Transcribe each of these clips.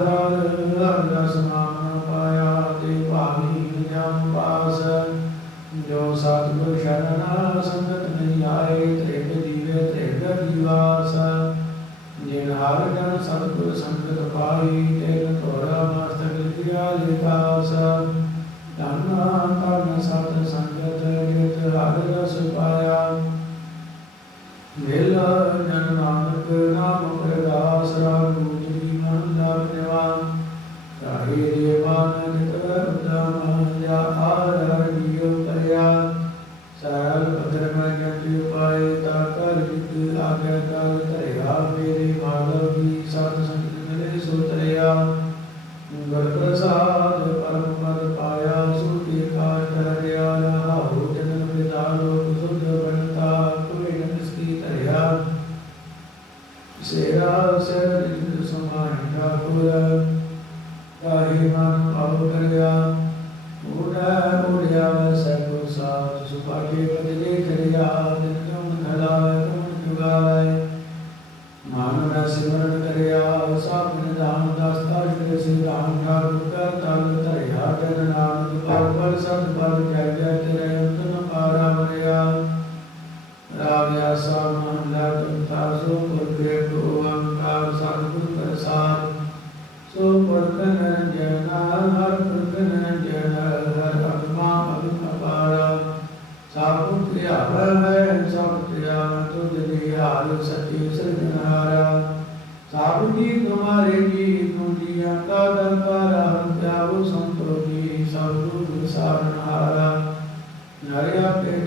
ਹਰ ਸੇਰਾ ਸਿਰ ਜਿਤ ਸਮਾਨ ਠਾਕੁਰ ਕਾਹੀ ਮਨ ਭਾਵ ਕਰਿਆ। ਉੜਾ ਉੜਿਆ ਸਭੋ ਸਾਥ ਸੁਭਾਗੇ ਬਦਲੇ ਕਰਿਆ। ਦਿਨ ਕਮ ਖਲਾਏ ਕਮ ਜੁਗਾਏ। ਮਨ ਦਾ ਸਿਮਰਨ ਕਰਿਆ, ਸਭ ਨਿਦਾਨ ਦਸਤਾ ਜਿਤ ਸਿ ਰਾਮ ਠਾਕੁਰ ਕਰ ਤਲ ਧਰਿਆ। ਜਨ ਨਾਨਕ ਪਰ ਪਰ ਸਤ ਪਦ ਜੈ ਜੈ ਤੇਰੇ ਅੰਤਨ ਪਾਰਾ ਵਰਿਆ ਰਾਵਿਆ ਸਾ ਮਹਲਾ ਤੁਮਤਾ ਸੋ ਪੁਰਖੇ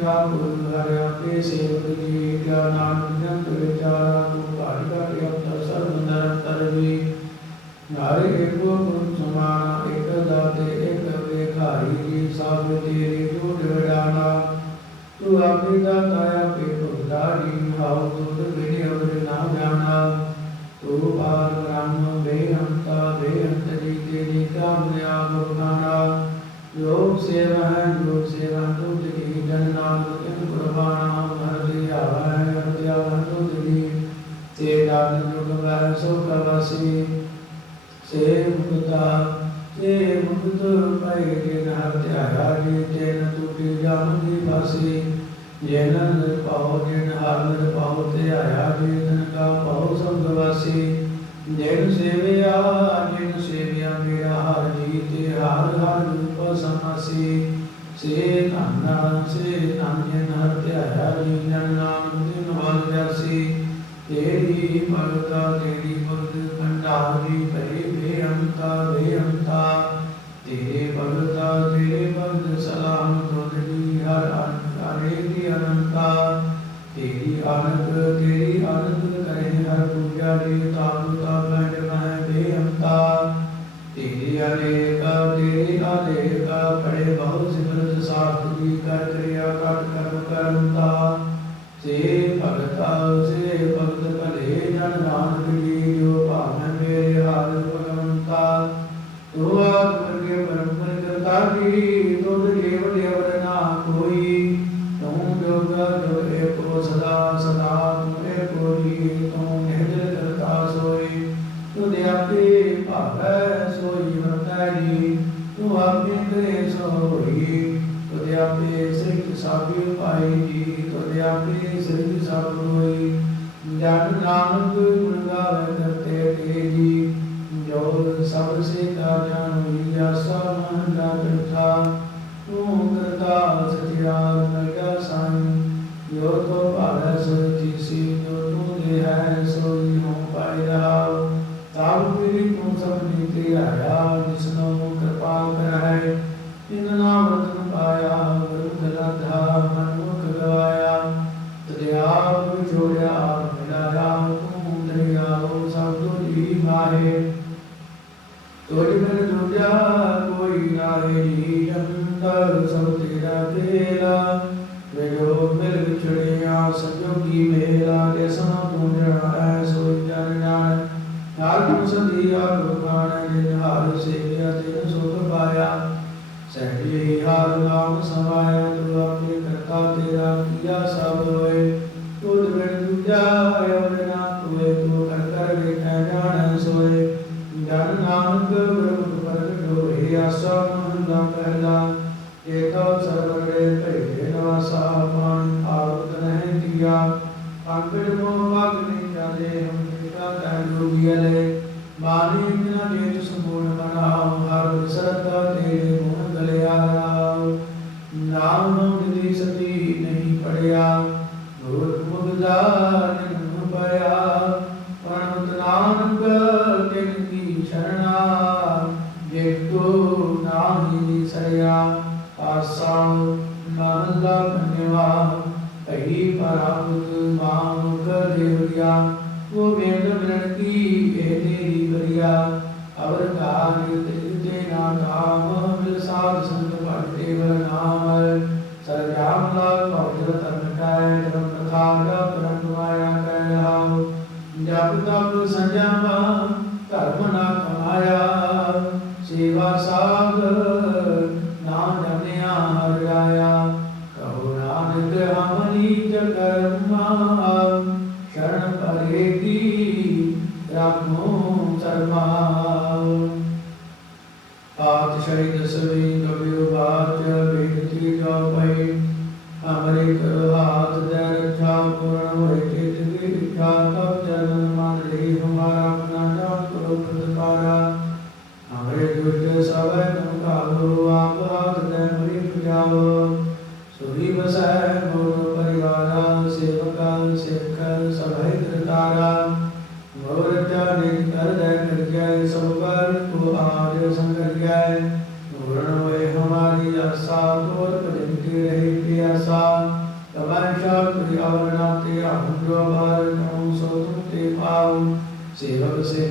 ਠਾਕੁਰ ਹਰਿਆ ਕੇ ਸੇਵਕ ਜੀ ਕਿਆ ਨਾਨਕ ਜੰਤ ਵਿਚਾਰਾ ਤੂੰ ਭਾਈ ਦਾ ਅਪਤ ਸਰਬ ਨਰਤਰ ਵੀ ਨਾਰੇ ਏਕੋ ਗੁਣ ਸਮਾਨਾ ਇਕ ਦਾਤੇ, ਇਕ ਵੇਖਾਰੀ ਜੀ, ਸਭ ਤੇਰੀ ਜੋੜ ਵਡਾਣਾ। ਤੂੰ ਆਪੇ ਦਾਤਾ ਆਪੇ ਭੁਗਤਾਰੀ ਹਾਉ ਤੁਧ ਬਿਨੇ ਅਵਰ ਨਾ ਜਾਣਾ। ਤੂੰ ਪਾਰ ਬ੍ਰਹਮ, ਬੇਅੰਤਾ, ਬੇਅੰਤ ਜੀ, ਤੇਰੀ ਕਾਮ ਆਪ ਬਖਾਣਾ ਲੋਕ ਸੇਵਾ ਹੈ ਲੋਕ ਸੇਵਾ ਤੁਧ ਨਿਰਭਉ ਜਿਨ ਹਰ ਨਿਰਭਉ ਧਿਆਇਆ ਜੀ ਤਨ ਕਾ ਭਉ ਸੰਗ ਵਾਸੀ ਜੈਨ ਸੇਵਿਆ, ਜਿਨ ਸੇਵਿਆ ਮੇਰਾ ਹਰ ਜੀ ਤੇ ਹਰ ਹਰ ਰੂਪ ਸਮਾਸੀ ਸੇ ਧੰਨਾ ਸੇ ਧੰਨ ਜਿਨ ਹਰ ਧਿਆਇਆ ਜੀ ਜਨ ਨਾਮ ਦਿਨ ਵਾਲ ਵਿਆਸੀ ਤੇਰੀ ਭਗਤਾ ਤੇਰੀ ਭਗਤ ਭੰਡਾਰੀ ਭਈ, ਬੇਅੰਤਾ ਬੇਅੰਤਾ ਦੀਆ ਗੁਰਬਾਣ ਨਿਹਾਲ ਸੇਵਿਆ ਤਿਨ ਸੁਖ ਪਾਇਆ। ਸਹਿਜੇ ਹਰ ਨਾਮ ਸਮਾਇਆ, ਤੂੰ ਆਪਣੇ ਕਰਤਾ ਤੇਰਾ ਕੀਆ ਸਭ ਹੋਏ। ਤੁਧ ਬਿਨ ਦੂਜਾ ਹੋਇ ਨਾ ਹੋਏ ਤੂੰ ਕਰ ਕਰ ਵੇਖੈ, ਜਾਣ ਸੋਏ। ਜਨ ਨਾਨਕ ਬ੍ਰਹਮ ਪ੍ਰਗਟ ਹੋਏ, ਆਸਾ ਮਨ ਦਾ ਪਹਿਲਾ। ਏਕਾ ਸਰਵੜੇ ਭਏ ਨਵਾਸਾ, ਮਨ ਆਵਤ ਨਹੀਂ ਕੀਆ। ਅੰਗੜ ਮੋਹ ਮਗਨੇ ਚਾਲੇ ਹਮ ਕਾ ਕਹਿ ਲੋਗੀਆ ਲੈ ਪ੍ਰਭ ਮਾਮ ਕਰਿਆ ਗੋਬਿੰਦ ਬਿਨਤੀ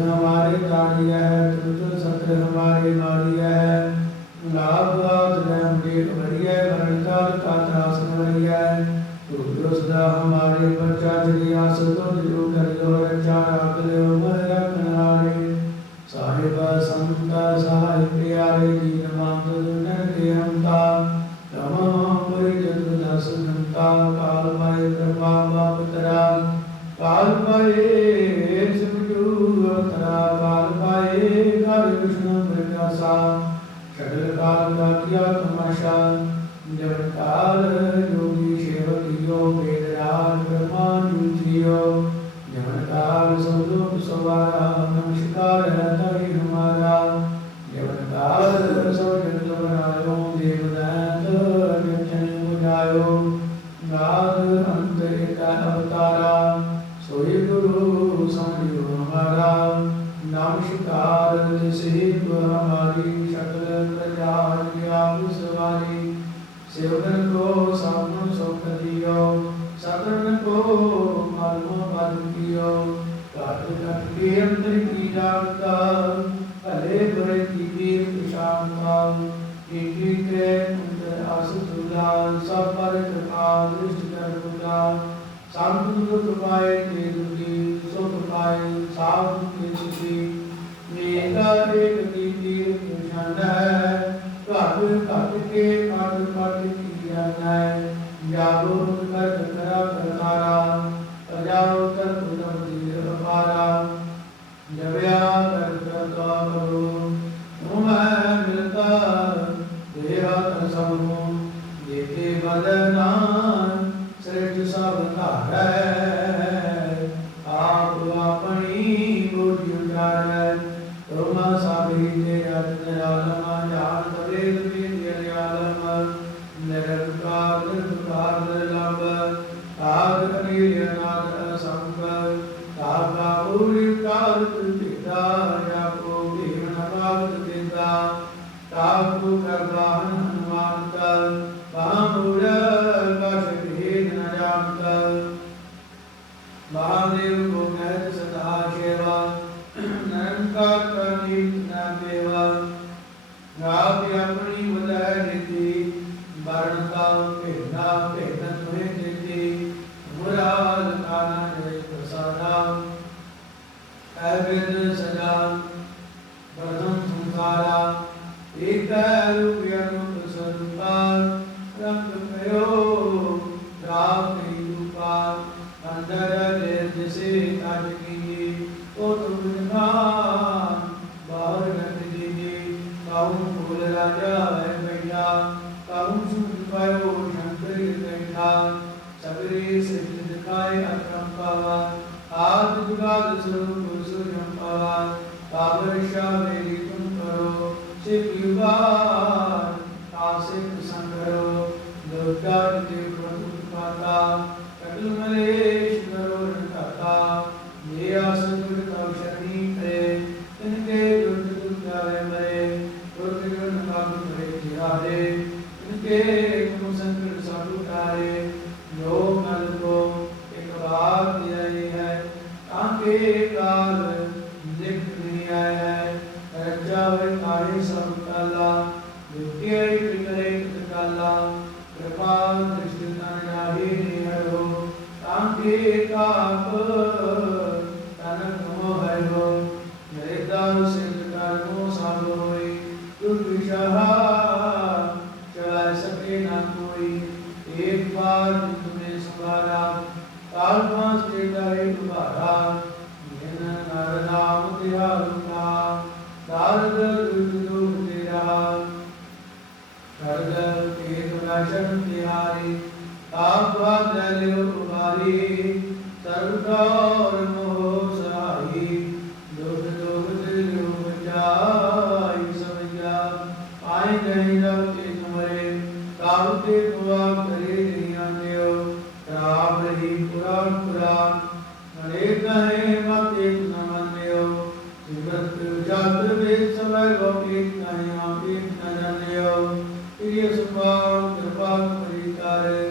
हमारे नारिया है तुल सत्र हमारे नारिया है लाभ ਸਦਾ ਹਮਾਰੇ ਬੱਚਾ ਤੇਰੀ ਆਸ ਤੋਂ ਜੋ ਕਰਿਓ ਰੱਖਿਆ ਰੱਬ ਦੇ ਉਮਰ ਰੱਖਨਾਰੇ ਸਾਹਿਬਾ, ਸੰਤਾ ਸਹਾਇ ਪਿਆਰੇ ਜੀ ਨਮਾਮ ਦੁਨਰ ਦੇ ਹੰਤਾ ਨਮਾ ਪੁਰੀ ਜਤੁ ਦਸ ਨੰਤਾ ਕਾਲ ਪਾਏ ਬ੍ਰਹਮਾ ਬਾਪ ਤਰਾ। ਕਾਲ ਪਾਏ ਸੁਜੂ ਤਰਾ ਕਾਲ ਪਾਏ ਕਰ ਵਿਸ਼ਨੂੰ ਪ੍ਰਕਾਸ਼ਾ। ਛਡਲ ਕਾਲ ਦਾ ਕੀਆ ਤਮਾਸ਼ਾ ਜਬ ਕਾਲ ਜੋ ਵੇਦ ਰਾਗ ਮਾਨੁ ਜਿਉ ਜਮਨ ਕਾਲ ਸਭ ਲੋਕ ਸਵਾਰਾ, ਨਮਸਕਾਰ ਹੈ ਤਰੀ ਹਮਾਰਾ। ਜਮਨ ਕਾਲ ਸਭ ਜਨ ਤਵਰਾਇਓ ਦੇਵ ਦੈਂਤ ਨਿਚਨ ਮੁਜਾਇਓ। ਨਾਦ ਅੰਤ ਇਕ ਅਵਤਾਰਾ, ਸੋਈ ਗੁਰੂ ਸਮਝਿਓ ਹਮਾਰਾ। ਨਮਸਕਾਰ ਜਿਸੇ ਹਮਾਰੀ ਸ਼ਕਲ ਸਿਮਰਨ ਕੋ ਸਭਨ ਸੁਖ ਦਿਓ ਸਭਨ ਕੋ ਮਨ ਮਨ ਦਿਓ ਘਟ ਘਟ ਕੇ ਅੰਦਰ ਕੀੜਾ ਕਾ ਭਲੇ ਬੁਰੇ ਕੀ ਵੀਰ ਸ਼ਾਮ ਕਾ ਏਕੀ ਕੇ ਅੰਦਰ ਆਸ ਤੁਲਾ ਸਭ ਪਰ ਕਿਰਪਾ ਦ੍ਰਿਸ਼ਟ ਕਰੂਗਾ ਸੰਤ ਦੁਖ ਪਾਏ ਤੇ ਦੁਖੀ, ਸੁਖ ਪਾਏ ਸਾਧ ਕੇ ਸੁਖੀ ਮੇਰਾ ਰੇਕ ਦੀ ਤੀਰ ਪਛਾਣਾ ਬਦਨਾ ਸ੍ਰਿਸ਼ਟ ਸਭ ਧਾਰੈ। God do ਜਤ ਵੇਖ ਸਭੈ ਲੋਕੀ ਨਾਹੀ ਆਪੇ ਨਾ ਜਾਣਿਓ। ਇਹ ਸੁਭਾਵ ਕਿਰਪਾ ਕਰੀ ਤਾਰੇ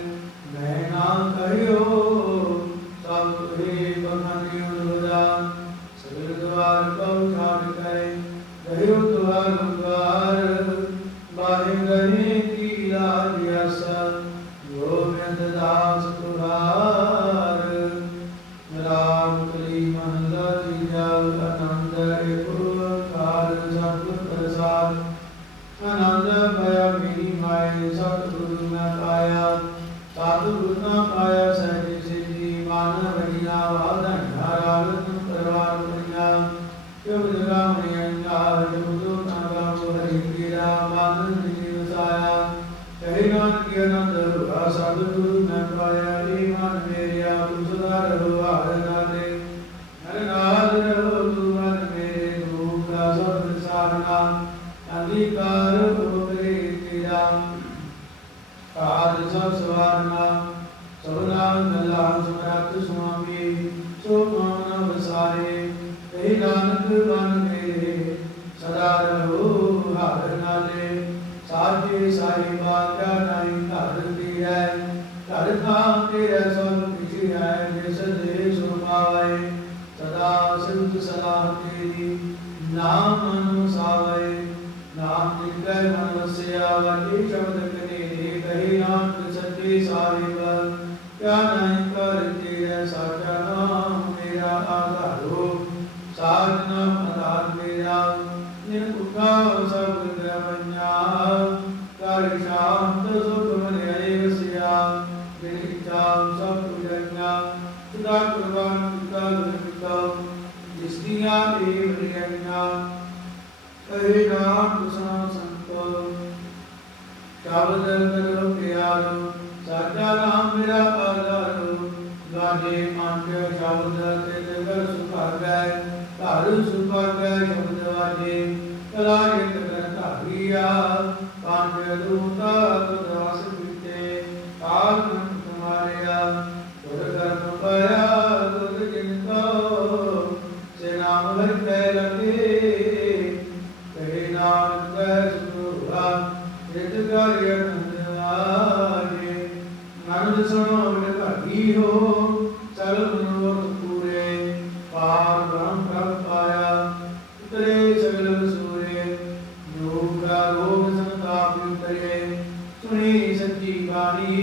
ਗੁਰੂ ਸਲਾਮ ਜੀ ਨਾਮ ਅਨੁਸਾਰੇ ਨਾਮ ਨਿਕੈ ਮਨ ਵਸਿਆ ਵਟੀ ਸ਼ਬਦ ਕਨੇ ਕਹੇ ਨਾਮ ਸੱਚੇ ਸਾਹਿਬ, ਕਿਆ ਨਹੀਂ ਕਰ ਤੇਰਾ ਸਾਚਾ ਨਾਮ ਮੇਰਾ ਆਧਾਰੋ ਸਾਧ ਨਾਮ ਆਧਾਰ ਮੇਰਾ ਨਿਰਭਉ ਸਭ ਦਰਮਨਿਆ ਕਰ ਸ਼ਾਂਤ ਸੁਖ ਮਨ ਆਏ ਵਸਿਆ, ਬਿਨ ਇਛਾ ਸਭ ਪੁਜਨਾ ਸੁਦਾ ਦੁਨੀਆ ਦੇ ਵਡਿਆਈਆਂ ਕਹੇ ਨਾਮ ਤੁਸਾਂ ਸੰਤੋ। ਸ਼ਬਦ ਕਰੋ ਪਿਆਰ ਸਾਡਾ ਨਾਮ ਮੇਰਾ ਆਧਾਰ ਲਾਗੇ ਅੰਤ ਸ਼ਬਦ ਤੇ ਦਿਵਰ ਸੁਭਾਗੈ, ਘਰ ਸੁਭਾਗੈ ਸ਼ਬਦ ਵਾਜੇ ਕਲਾਗਿਤ ਧਾਰੀਆ, ਪੰਜ ਦੂਤਾ சத்யி பாணி